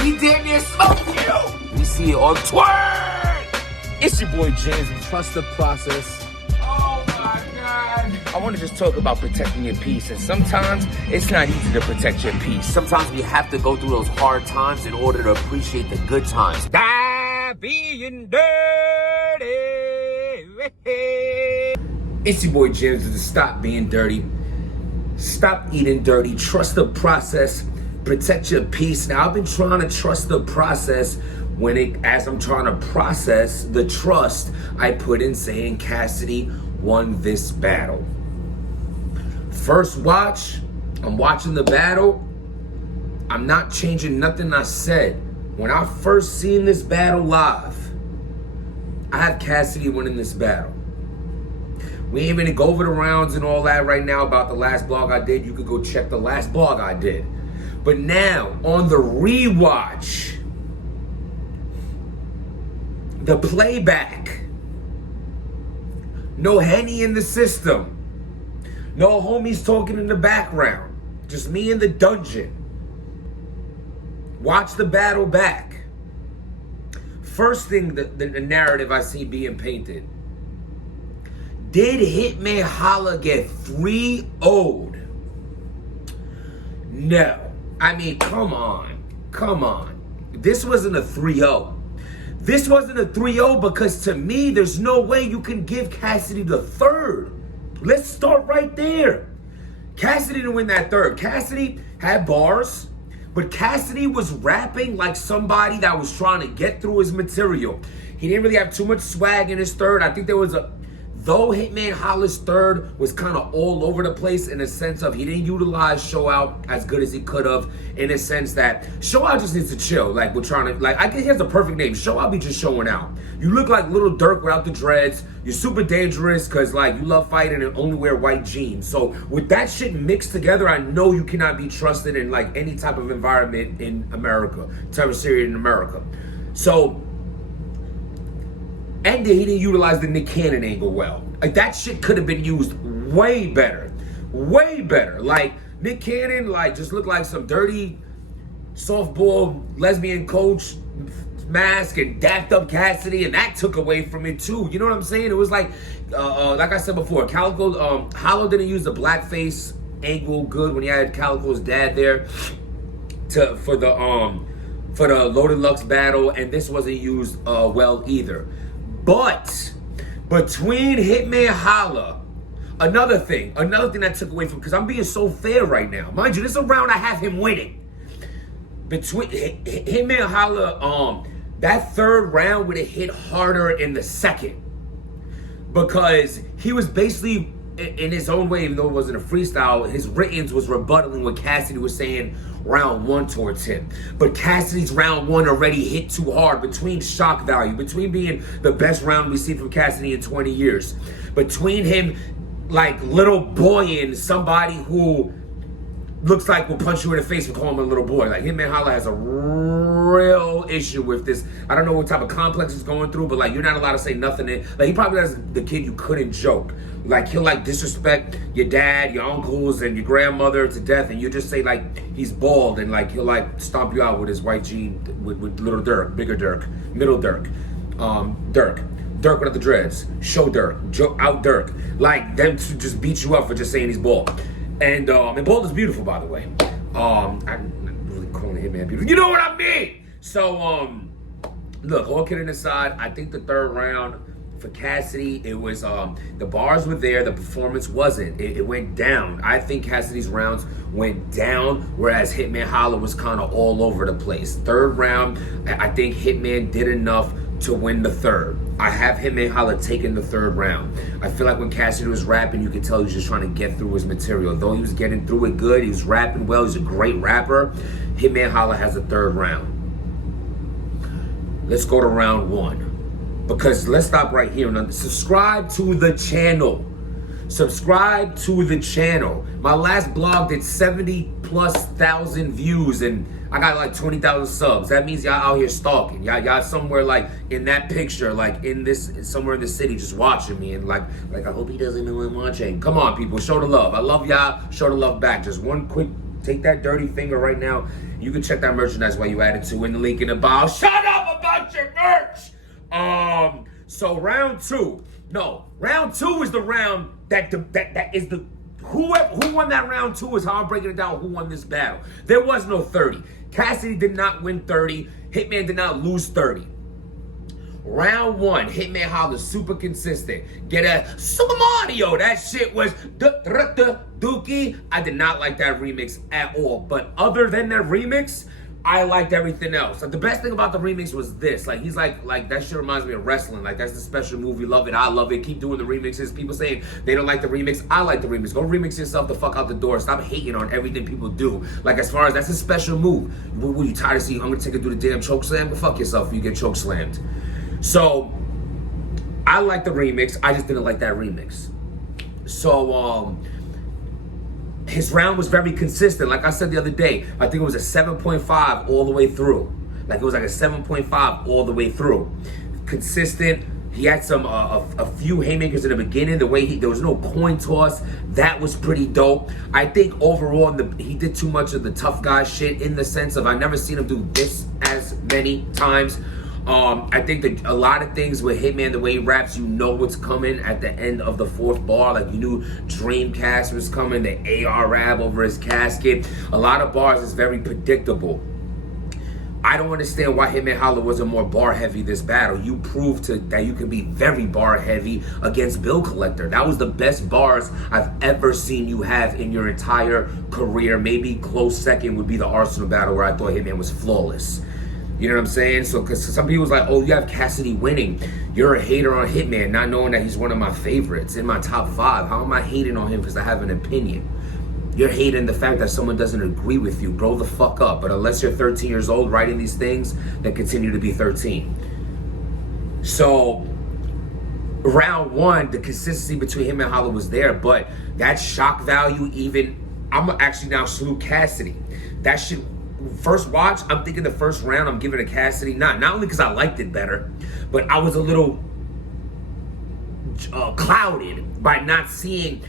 He damn near smoked you. We see it on Twitter. It's your boy James. Trust the process. Oh my God. I want to just talk about protecting your peace. And sometimes it's not easy to protect your peace. Sometimes we have to go through those hard times in order to appreciate the good times. Die being dirty. It's your boy James. To stop being dirty. Stop eating dirty. Trust the process. Protect your peace. Now, I've been trying to trust the process as I'm trying to process the trust I put in saying Cassidy won this battle. First watch, I'm watching the battle. I'm not changing nothing I said. When I first seen this battle live, I had Cassidy winning this battle. We ain't even go over the rounds and all that right now about the last blog I did. You could go check the last blog I did. But now, on the rewatch, the playback, no Henny in the system, no homies talking in the background, just me in the dungeon. Watch the battle back. First thing, the narrative I see being painted. Did Hitman Holla get 3-0'd? No. I mean, come on. This wasn't a 3-0. This wasn't a 3-0 because to me, there's no way you can give Cassidy the third. Let's start right there. Cassidy didn't win that third. Cassidy had bars, but Cassidy was rapping like somebody that was trying to get through his material. He didn't really have too much swag in his third. I think there was though Hitman Holla's third was kind of all over the place in the sense of he didn't utilize Show Out as good as he could have, in a sense that Show Out just needs to chill. Like, we're trying to, like, I guess he has the perfect name. Show Out be just showing out. You look like Little Durk without the dreads. You're super dangerous because, like, you love fighting and only wear white jeans. So with that shit mixed together, I know you cannot be trusted in, like, any type of environment in America, type of series in America. So, and he didn't utilize the Nick Cannon angle well. Like, that shit could have been used way better. Way better. Like, Nick Cannon, like, just looked like some dirty softball lesbian coach mask and dapped up Cassidy, and that took away from it too. You know what I'm saying? It was like I said before, Calico, Hollow didn't use the blackface angle good when he had Calico's dad there for the Loaded Lux battle, and this wasn't used well either. But between Hitman Holla, another thing that took away from, because I'm being so fair right now. Mind you, this is a round I have him winning. Between Hitman Holla, that third round would have hit harder in the second. Because he was basically, in his own way, even though it wasn't a freestyle, his writtens was rebuttaling what Cassidy was saying round one towards him. But Cassidy's round one already hit too hard between shock value, between being the best round we've seen from Cassidy in 20 years, between him like little boying somebody who looks like will punch you in the face for calling him a little boy. Like, Hitman Holla has a real issue with this. I don't know what type of complex he's going through, but like, you're not allowed to say nothing. Like, he probably has the kid you couldn't joke. Like, he'll like disrespect your dad, your uncles, and your grandmother to death, and you just say like he's bald, and like he'll like stomp you out with his white jean with little Durk, bigger Durk, middle Durk, Durk without the dreads, show Durk, out Durk. Like, them to just beat you up for just saying he's bald. And bald is beautiful, by the way. I'm not really calling Hitman beautiful. You know what I mean? So, look, all kidding aside, I think the third round for Cassidy, it was, the bars were there, the performance wasn't. It went down. I think Cassidy's rounds went down, whereas Hitman Holla was kind of all over the place. Third round, I think Hitman did enough to win the third. I have Hitman Holla taking the third round. I feel like when Cassidy was rapping, you could tell he was just trying to get through his material. Though he was getting through it good, he was rapping well, he's a great rapper. Hitman Holla has the third round. Let's go to round one. Because let's stop right here and subscribe to the channel. Subscribe to the channel. My last blog did 70,000+ views and I got like 20,000 subs. That means y'all out here stalking. Y'all somewhere like in that picture, like in this, somewhere in the city just watching me and like I hope he doesn't know I'm watching. Come on, people, show the love. I love y'all, show the love back. Just one quick Take that dirty finger right now. You can check that merchandise while you add it to in the link in the bio. Shut up about your merch. So round two. No, round two is the round that is the who won that round two is how I'm breaking it down. Who won this battle? There was no 30. Cassidy did not win 30. Hitman did not lose 30. Round one, Hitman Holla super consistent. Get a Super Mario. That shit was dookie. I did not like that remix at all. But other than that remix, I liked everything else. Like, the best thing about the remix was this. Like, he's like that shit reminds me of wrestling. Like, that's the special move. We love it. I love it. Keep doing the remixes. People saying they don't like the remix. I like the remix. Go remix yourself the fuck out the door. Stop hating on everything people do. Like, as far as that's a special move. What you tired of seeing? I'm gonna take it through the damn choke slam. Go fuck yourself if you get choke slammed. So, I like the remix. I just didn't like that remix. So, his round was very consistent. Like I said the other day, I think it was a 7.5 all the way through. Like, it was like a 7.5 all the way through. Consistent. He had some a few haymakers in the beginning. The way there was no coin toss. That was pretty dope. I think overall he did too much of the tough guy shit in the sense of I never seen him do this as many times. I think that a lot of things with Hitman, the way he raps, you know what's coming at the end of the fourth bar. Like, you knew Dreamcast was coming, the AR rap over his casket. A lot of bars is very predictable. I don't understand why Hitman Holla wasn't more bar heavy this battle. You proved that you can be very bar heavy against Bill Collector. That was the best bars I've ever seen you have in your entire career. Maybe close second would be the Arsenal battle where I thought Hitman was flawless. You know what I'm saying? So, because some people's like, oh, you have Cassidy winning. You're a hater on Hitman, not knowing that he's one of my favorites in my top 5. How am I hating on him because I have an opinion? You're hating the fact that someone doesn't agree with you. Grow the fuck up. But unless you're 13 years old writing these things, then continue to be 13. So, round one, the consistency between him and Holla was there, but that shock value even, I'm actually now salute Cassidy. That shit. First watch, I'm thinking the first round I'm giving to Cassidy, not only because I liked it better, but I was a little clouded by not understanding,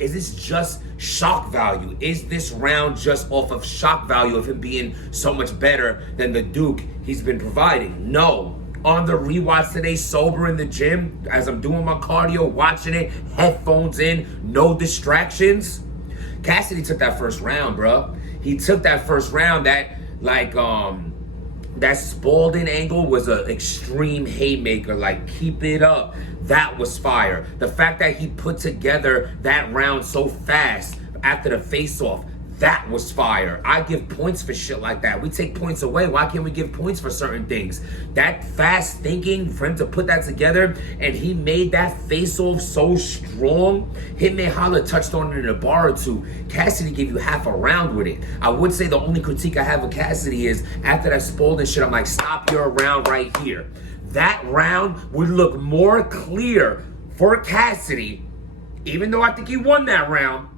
is this just shock value? Is this round just off of shock value of him being so much better than the Duke he's been providing? No. On the rewatch today, sober in the gym, as I'm doing my cardio, watching it, headphones in, no distractions, Cassidy took that first round, bro. He took that first round. That Spalding angle was an extreme haymaker. Like, keep it up. That was fire. The fact that he put together that round so fast after the face-off, that was fire. I give points for shit like that. We take points away. Why can't we give points for certain things? That fast thinking for him to put that together, and he made that face-off so strong. Hitman Holla touched on it in a bar or two. Cassidy gave you half a round with it. I would say the only critique I have of Cassidy is after that Spalding shit, I'm like, stop your round right here. That round would look more clear for Cassidy, even though I think he won that round.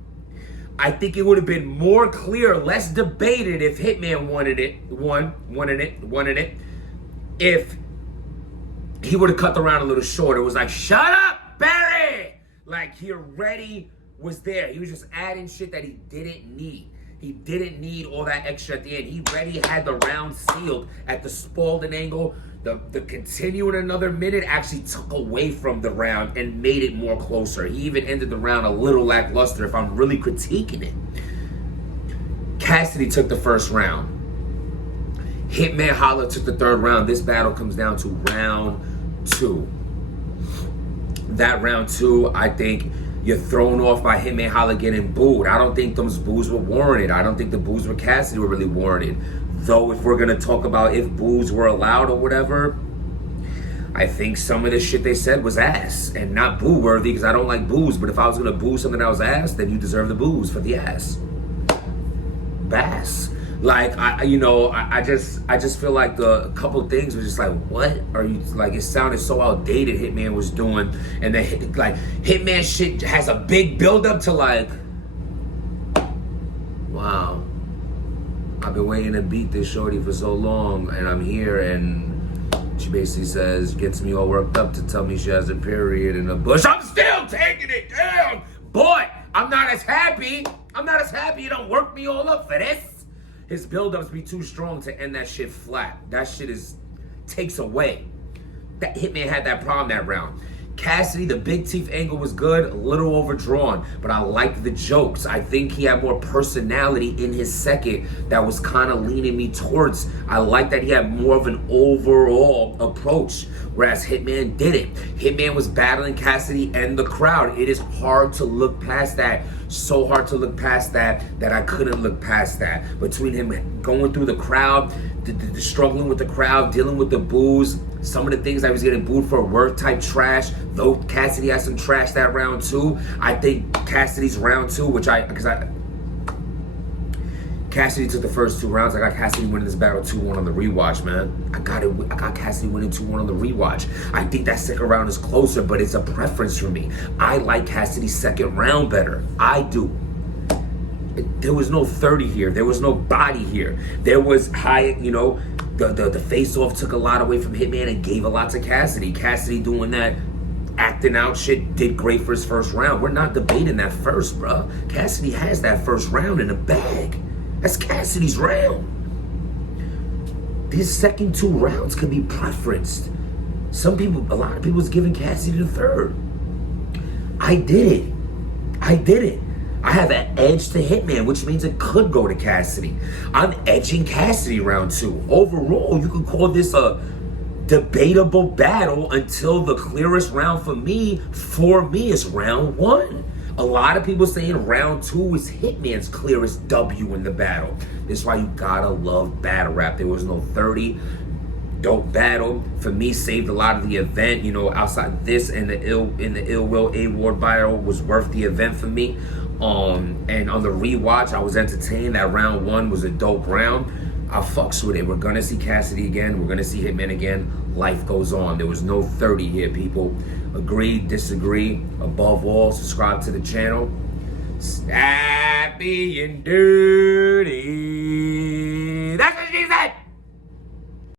I think it would have been more clear, less debated if Hitman wanted it, if he would have cut the round a little short. It was like, shut up, Barry! Like, he already was there. He was just adding shit that he didn't need. He didn't need all that extra at the end. He already had the round sealed at the Spalding angle. The continuing another minute actually took away from the round and made it more closer. He even ended the round a little lackluster if I'm really critiquing it. Cassidy took the first round. Hitman Holla took the third round. This battle comes down to round 2. That round 2, I think you're thrown off by Hitman Holla getting booed. I don't think those boos were warranted. I don't think the boos with Cassidy were really warranted. Though, if we're going to talk about if boos were allowed or whatever, I think some of the shit they said was ass and not boo-worthy because I don't like boos. But if I was going to boo something that was ass, then you deserve the boos for the ass. Bass. Like, I just feel like a couple things were just like, what are you, like, it sounded so outdated Hitman was doing. And then, Hitman shit has a big build-up to, like, wow. I've been waiting to beat this shorty for so long, and I'm here, and she basically says, gets me all worked up to tell me she has a period in a bush. I'm still taking it down, but I'm not as happy I'm not as happy you don't work me all up for this. His build-ups be too strong to end that shit flat. That shit takes away. That Hitman had that problem that round. Cassidy, the big teeth angle was good, a little overdrawn, but I liked the jokes. I think he had more personality in his second that was kind of leaning me towards. I like that he had more of an overall approach, whereas Hitman didn't. Hitman was battling Cassidy and the crowd. It is hard to look past that. So hard to look past that I couldn't look past that. Between him going through the crowd, the struggling with the crowd, dealing with the boos, some of the things I was getting booed for were type trash. Though Cassidy had some trash that round too. I think Cassidy's round two, Cassidy took the first 2 rounds. I got Cassidy winning this battle 2-1 on the rewatch, man. I got Cassidy winning 2-1 on the rewatch. I think that second round is closer, but it's a preference for me. I like Cassidy's second round better. I do. There was no 30 here. There was no body here. There was high, the face-off took a lot away from Hitman and gave a lot to Cassidy. Cassidy doing that acting out shit did great for his first round. We're not debating that first, bro. Cassidy has that first round in the bag. That's Cassidy's round. These second 2 rounds could be preferenced. A lot of people was giving Cassidy the third. I did it. I have an edge to Hitman, which means it could go to Cassidy. I'm edging Cassidy round 2. Overall, you could call this a debatable battle until the clearest round for me is round 1. A lot of people saying round 2 is Hitman's clearest W in the battle. This is why you gotta love battle rap. There was no 30. Dope battle. For me, saved a lot of the event. Outside this and the Ill Will Award battle was worth the event for me. And on the rewatch, I was entertained. That round 1 was a dope round. I fucks with it. We're gonna see Cassidy again. We're gonna see Hitman again. Life goes on. There was no 30 here, people. Agree, disagree. Above all, subscribe to the channel. Snappy and dude.